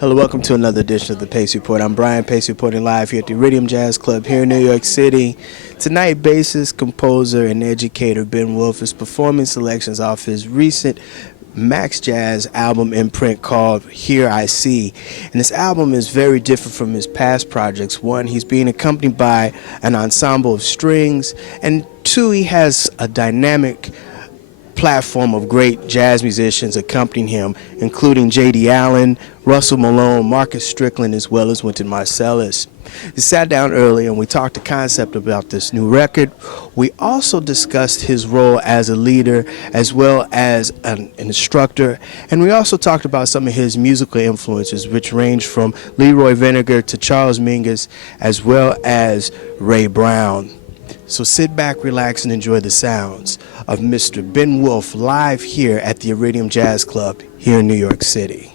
Hello, welcome to another edition of the Pace Report. I'm Brian, Pace reporting live here at the Iridium Jazz Club here in New York City. Tonight, bassist, composer, and educator Ben Wolfe is performing selections off his recent MaxJazz album imprint called Here I See. And this album is very different from his past projects. One, he's being accompanied by an ensemble of strings, and two, he has a dynamic platform of great jazz musicians accompanying him, including J.D. Allen, Russell Malone, Marcus Strickland, as well as Wynton Marsalis. We sat down early and we talked the concept about this new record. We also discussed his role as a leader as well as an instructor, and we also talked about some of his musical influences, which range from Leroy Vinegar to Charles Mingus as well as Ray Brown. So sit back, relax, and enjoy the sounds of Mr. Ben Wolfe live here at the Iridium Jazz Club here in New York City.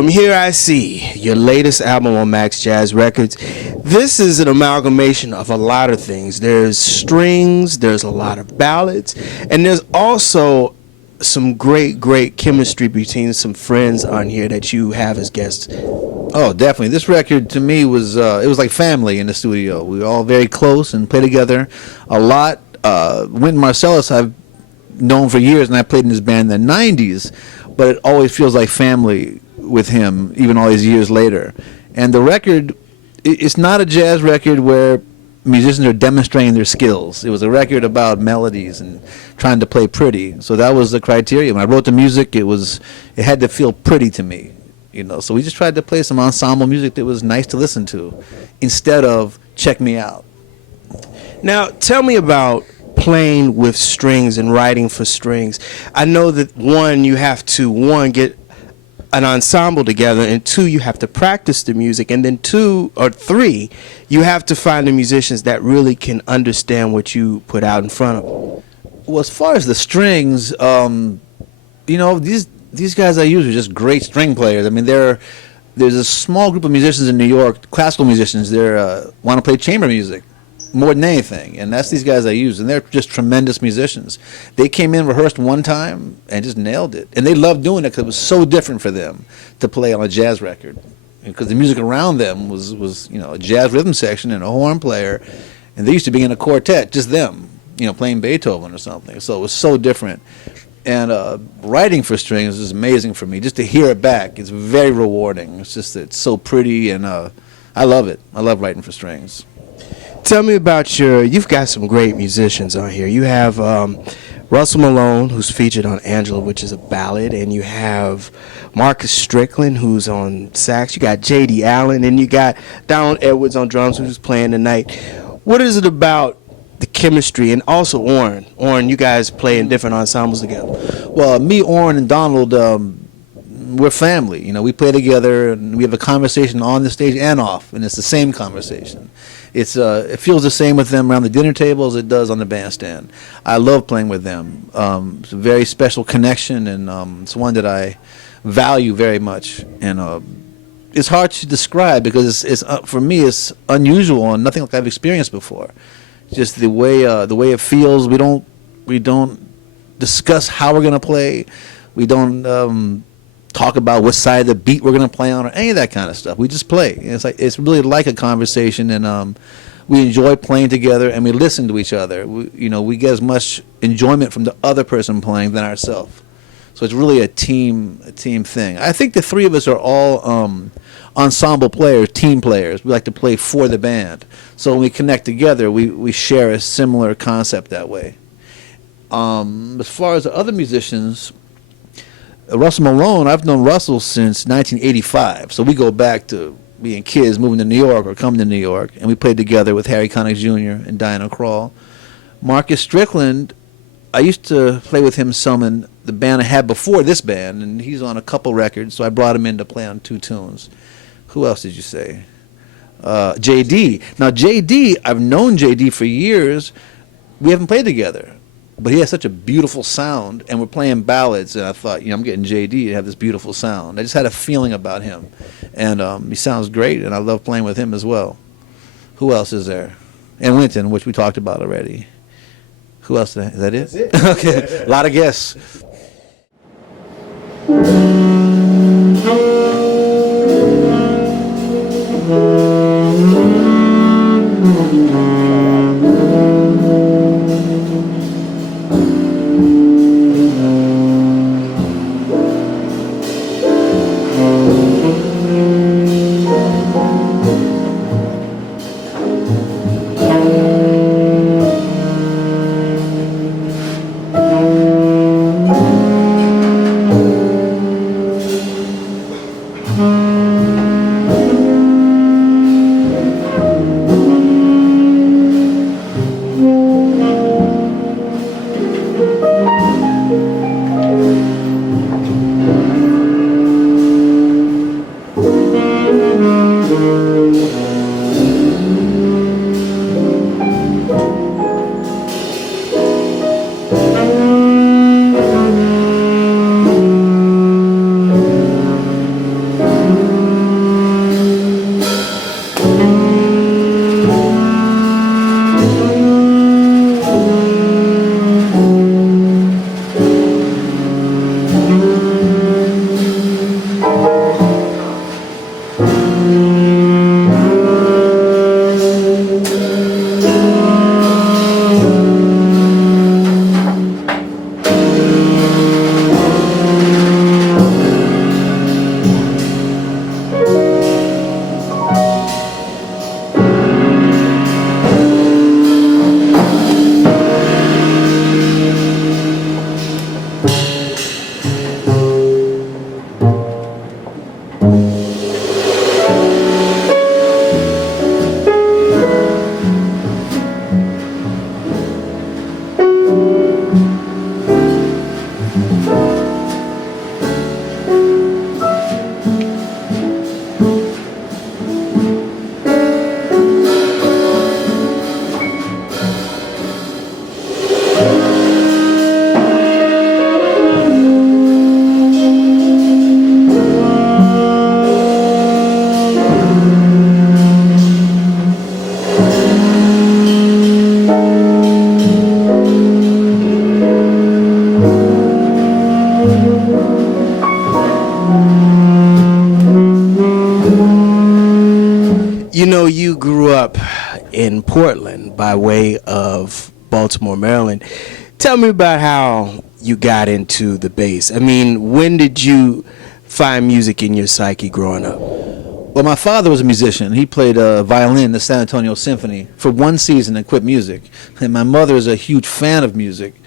From Here I See, your latest album on MaxJazz Records. This is an amalgamation of a lot of things. There's strings, there's a lot of ballads, and there's also some great chemistry between some friends on here that you have as guests. Oh, definitely. This record to me was it was like family in the studio. We were all very close and played together a lot. Wynton Marsalis I've known for years, and I played in his band in the 90s, but it always feels like family with him, even all these years later. And the record, it's not a jazz record where musicians are demonstrating their skills. It was a record about melodies and trying to play pretty. So that was the criteria. When I wrote the music, it had to feel pretty to me. you know. So we just tried to play some ensemble music that was nice to listen to, instead of check me out. Now, tell me about playing with strings and writing for strings. I know that one, you have to get an ensemble together, and two, you have to practice the music, and then two or three, you have to find the musicians that really can understand what you put out in front of them. Well, as far as the strings, you know, these guys I use are just great string players. I mean, there's a small group of musicians in New York, classical musicians. They want to play chamber music more than anything, and that's these guys I use, and they're just tremendous musicians. They came in, rehearsed one time, and just nailed it, and they loved doing it because it was so different for them to play on a jazz record, because the music around them was you know, a jazz rhythm section and a horn player, and they used to be in a quartet, just them, you know, playing Beethoven or something. So it was so different. And writing for strings is amazing for me. Just to hear it back, it's very rewarding. It's just, it's so pretty, and I love it. I love writing for strings. Tell me about you've got some great musicians on here. You have Russell Malone, who's featured on Angela, which is a ballad, and you have Marcus Strickland, who's on sax. You got J.D. Allen, and you got Donald Edwards on drums, who's playing tonight. What is it about the chemistry, and also Orrin? Orrin, you guys play in different ensembles together. Well, me, Orrin, and Donald, we're family. You know, we play together, and we have a conversation on the stage and off, and it's the same conversation. It feels the same with them around the dinner table as it does on the bandstand. I love playing with them. It's a very special connection, and it's one that I value very much. And it's hard to describe because it's for me it's unusual and nothing like I've experienced before. Just the way it feels. We don't discuss how we're gonna play. We don't talk about what side of the beat we're going to play on or any of that kind of stuff. We just play. And it's really like a conversation, and we enjoy playing together, and we listen to each other. We get as much enjoyment from the other person playing than ourselves. So it's really a team thing. I think the three of us are all ensemble players, team players. We like to play for the band. So when we connect together, we share a similar concept that way. As far as the other musicians, Russell Malone, I've known Russell since 1985, so we go back to being kids moving to New York or coming to New York, and we played together with Harry Connick Jr. and Diana Krall. Marcus Strickland, I used to play with him some in the band I had before this band, and he's on a couple records, so I brought him in to play on 2 tunes. Who else did you say? J.D. Now, J.D., I've known J.D. for years. We haven't played together. But he has such a beautiful sound, and we're playing ballads, and I thought, I'm getting J.D. to have this beautiful sound. I just had a feeling about him, and he sounds great, and I love playing with him as well. Who else is there? And Wynton, which we talked about already. Who else? Is that it? That's it. Okay, a lot of guests. You know, you grew up in Portland by way of Baltimore, Maryland. Tell me about how you got into the bass. I mean, when did you find music in your psyche growing up? Well, my father was a musician. He played violin in the San Antonio Symphony for one season and quit music. And my mother is a huge fan of music.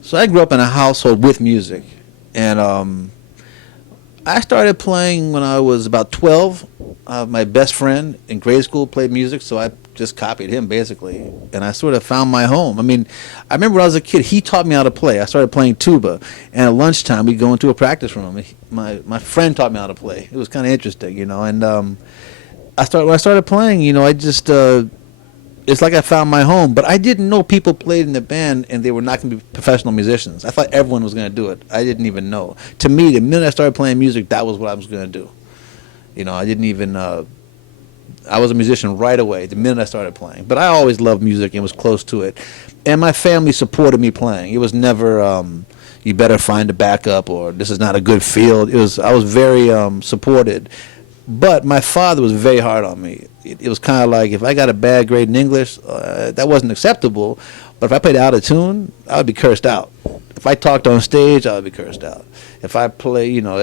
So I grew up in a household with music. And I started playing when I was about 12. My best friend in grade school played music, so I just copied him, basically. And I sort of found my home. I mean, I remember when I was a kid, he taught me how to play. I started playing tuba. And at lunchtime, we'd go into a practice room. My friend taught me how to play. It was kind of interesting, you know. And when I started playing, you know, I just... it's like I found my home, but I didn't know people played in the band and they were not going to be professional musicians. I thought everyone was going to do it. I didn't even know. To me, the minute I started playing music, that was what I was going to do. You know, I didn't even, I was a musician right away the minute I started playing. But I always loved music and was close to it. And my family supported me playing. It was never, you better find a backup or this is not a good field. I was very supported. But my father was very hard on me. It was kind of like if I got a bad grade in English, that wasn't acceptable. But if I played out of tune, I would be cursed out. If I talked on stage, I would be cursed out. If I play, you know,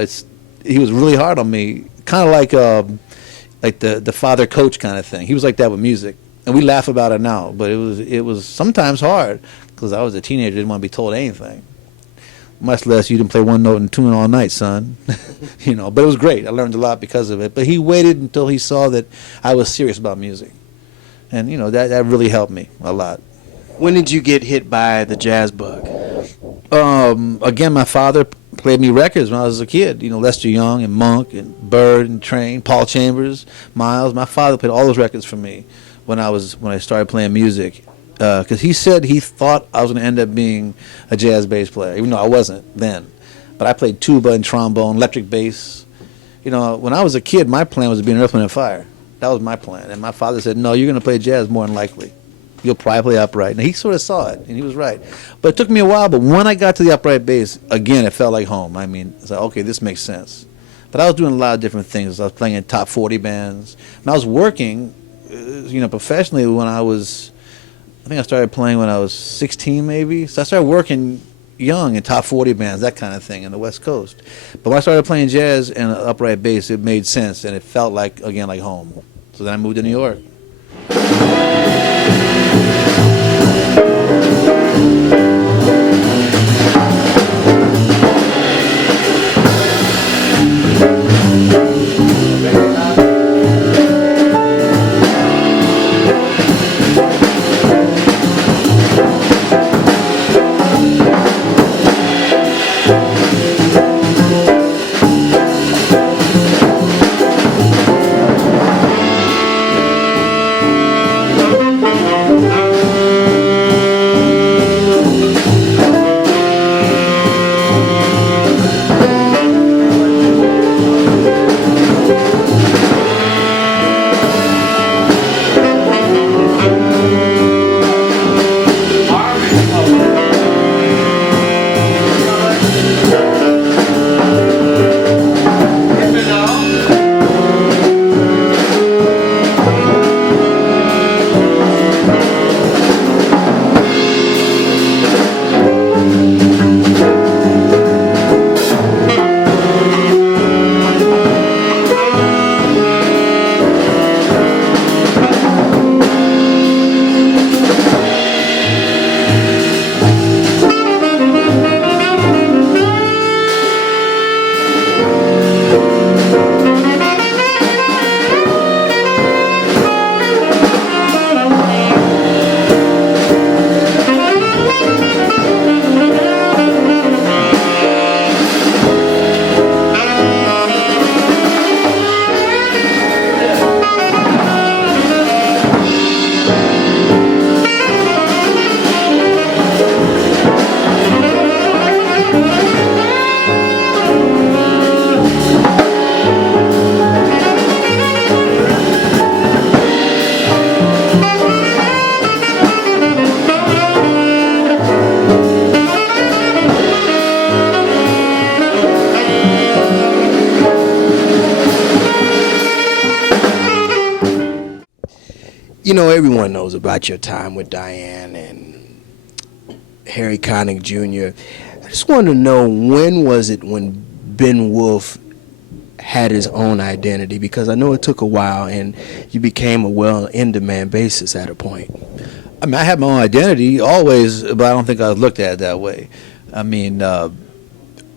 he was really hard on me, kind of like the father coach kind of thing. He was like that with music, and we laugh about it now. But it was sometimes hard because I was a teenager, didn't want to be told anything. Much less you didn't play one note in tune all night, son. You know, but it was great. I learned a lot because of it. But he waited until he saw that I was serious about music. And, you know, that really helped me a lot. When did you get hit by the jazz bug? Again, my father played me records when I was a kid. You know, Lester Young and Monk and Bird and Train, Paul Chambers, Miles. My father played all those records for me when I started playing music. Because he said he thought I was going to end up being a jazz bass player, even though I wasn't then. But I played tuba and trombone, electric bass. You know, when I was a kid, my plan was to be an Earth, Wind & Fire. That was my plan. And my father said, no, you're going to play jazz more than likely. You'll probably play upright. And he sort of saw it, and he was right. But it took me a while, but when I got to the upright bass, again, it felt like home. I mean, it's like, okay, this makes sense. But I was doing a lot of different things. I was playing in top 40 bands. And I was working, you know, professionally when I think I started playing when I was 16 maybe. So I started working young in top 40 bands, that kind of thing, in the West Coast. But when I started playing jazz and upright bass, it made sense, and it felt like, again, like home. So then I moved to New York. You know, everyone knows about your time with Diane and Harry Connick Jr. I just want to know, when was it when Ben Wolfe had his own identity? Because I know it took a while and you became a in-demand bassist at a point. I mean, I had my own identity always, but I don't think I was looked at that way. I mean, I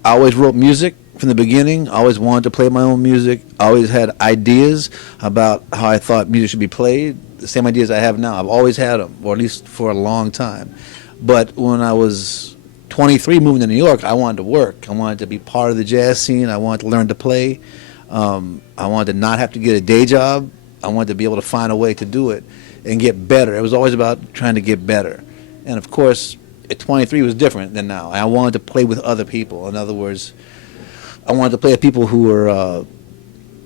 always wrote music from the beginning. I always wanted to play my own music. I always had ideas about how I thought music should be played. The same ideas I have now. I've always had them, or at least for a long time. But when I was 23, moving to New York, I wanted to work. I wanted to be part of the jazz scene. I wanted to learn to play. I wanted to not have to get a day job. I wanted to be able to find a way to do it and get better. It was always about trying to get better. And of course, at 23 was different than now. I wanted to play with other people. In other words, I wanted to play with people who were,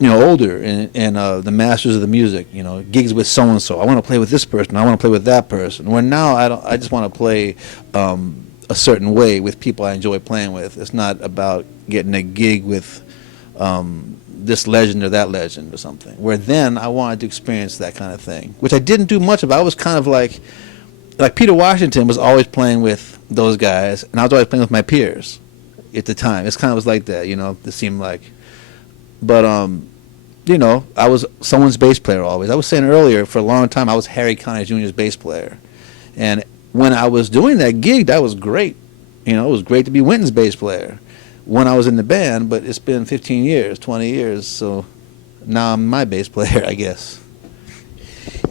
older and the masters of the music. Gigs with so and so. I want to play with this person. I want to play with that person. Where now I just want to play a certain way with people I enjoy playing with. It's not about getting a gig with this legend or that legend or something. Where then I wanted to experience that kind of thing, which I didn't do much of. I was kind of like Peter Washington was always playing with those guys, and I was always playing with my peers at the time. It's kind of was like that, it seemed like. But, I was someone's bass player always. I was saying earlier, for a long time, I was Harry Connick Jr.'s bass player. And when I was doing that gig, that was great. It was great to be Wynton's bass player when I was in the band, but it's been 15 years, 20 years, so now I'm my bass player, I guess.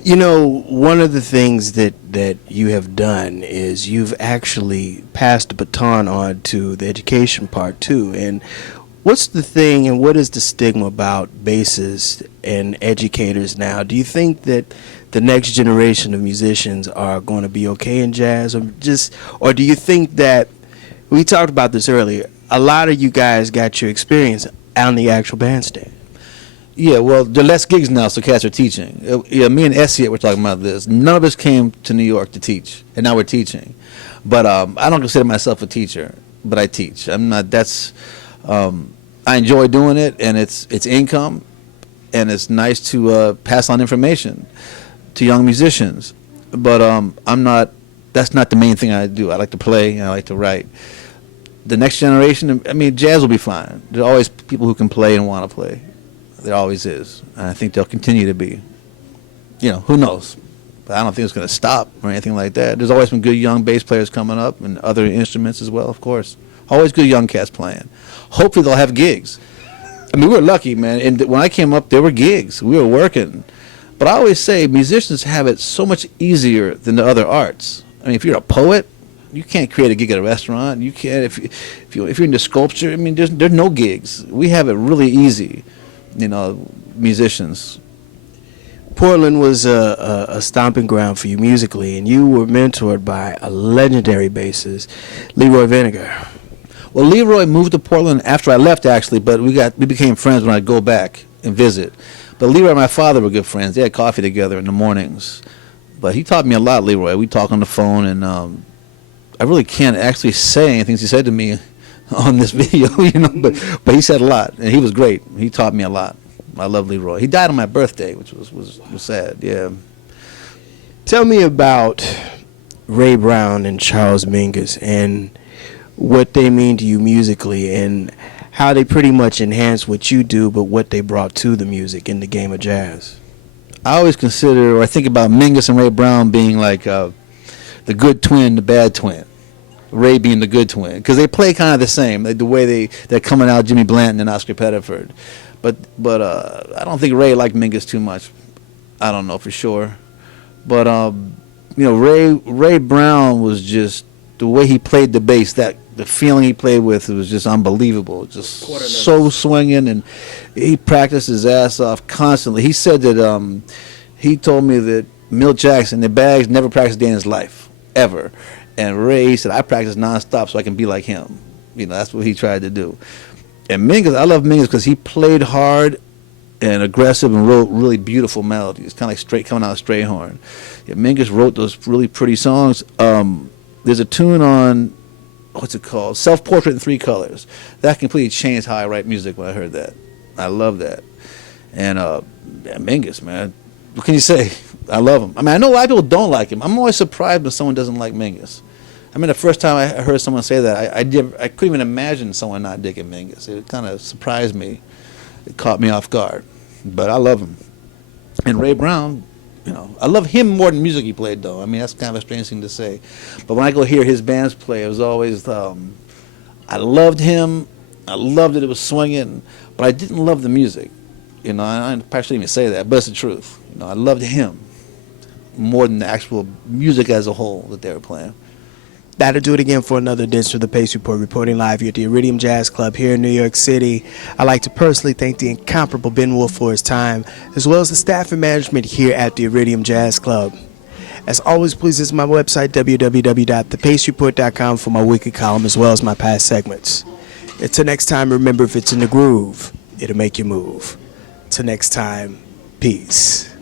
One of the things that you have done is you've actually passed the baton on to the education part too. And what's the thing and what is the stigma about bassists and educators now? Do you think that the next generation of musicians are going to be okay in jazz, or do you think that, we talked about this earlier, a lot of you guys got your experience on the actual bandstand? Yeah, well, there are less gigs now, so cats are teaching. Me and Essie were talking about this. None of us came to New York to teach, and now we're teaching. But I don't consider myself a teacher, but I teach. I'm not. That's. I enjoy doing it, and it's income, and it's nice to pass on information to young musicians. But I'm not. That's not the main thing I do. I like to play, and I like to write. The next generation, jazz will be fine. There's always people who can play and want to play. There always is. And I think they'll continue to be. Who knows? But I don't think it's going to stop or anything like that. There's always been good young bass players coming up and other instruments as well, of course. Always good young cats playing. Hopefully they'll have gigs. We're lucky, man. And when I came up, there were gigs. We were working. But I always say musicians have it so much easier than the other arts. If you're a poet, you can't create a gig at a restaurant. You can't if you're into sculpture. There's no gigs. We have it really easy, musicians. Portland was a stomping ground for you musically, and you were mentored by a legendary bassist, Leroy Vinegar. Well, Leroy moved to Portland after I left, actually, but we became friends when I'd go back and visit. But Leroy and my father were good friends. They had coffee together in the mornings. But he taught me a lot, Leroy. We talk on the phone, and I really can't actually say anything he said to me on this video, but he said a lot, and he was great. He taught me a lot. I love Leroy. He died on my birthday, which was sad, yeah. Tell me about Ray Brown and Charles Mingus and what they mean to you musically and how they pretty much enhance what you do, but what they brought to the music in the game of jazz. I always consider, or I think about Mingus and Ray Brown being like the good twin, the bad twin. Ray being the good twin, because they play kind of the same, like the way they're coming out, Jimmy Blanton and Oscar Pettiford. But I don't think Ray liked Mingus too much. I don't know for sure. But Ray Brown was just, the way he played the bass, the feeling he played with, it was just unbelievable. Just so swinging, and he practiced his ass off constantly. He said that he told me that Milt Jackson, the Bags, never practiced a day in his life, ever. And Ray, he said, I practice nonstop so I can be like him. That's what he tried to do. And Mingus, I love Mingus because he played hard and aggressive and wrote really beautiful melodies, kind of like straight coming out of Strayhorn. Yeah, Mingus wrote those really pretty songs. There's a tune on, what's it called? Self-Portrait in Three Colors. That completely changed how I write music when I heard that. I love that. And Mingus, man, what can you say? I love him. I mean, I know a lot of people don't like him. I'm always surprised when someone doesn't like Mingus. I mean, the first time I heard someone say that, I couldn't even imagine someone not digging Mingus. It kind of surprised me. It caught me off guard. But I love him. And Ray Brown, I love him more than music he played, though. I mean, that's kind of a strange thing to say. But when I go hear his bands play, it was always, I loved him. I loved that it was swinging, but I didn't love the music. I probably shouldn't even say that, but it's the truth. I loved him more than the actual music as a whole that they were playing. That'll do it again for another edition of the Pace Report, reporting live here at the Iridium Jazz Club here in New York City. I'd like to personally thank the incomparable Ben Wolfe for his time, as well as the staff and management here at the Iridium Jazz Club. As always, please visit my website, www.thepacereport.com, for my weekly column, as well as my past segments. Until next time, remember, if it's in the groove, it'll make you move. Till next time, peace.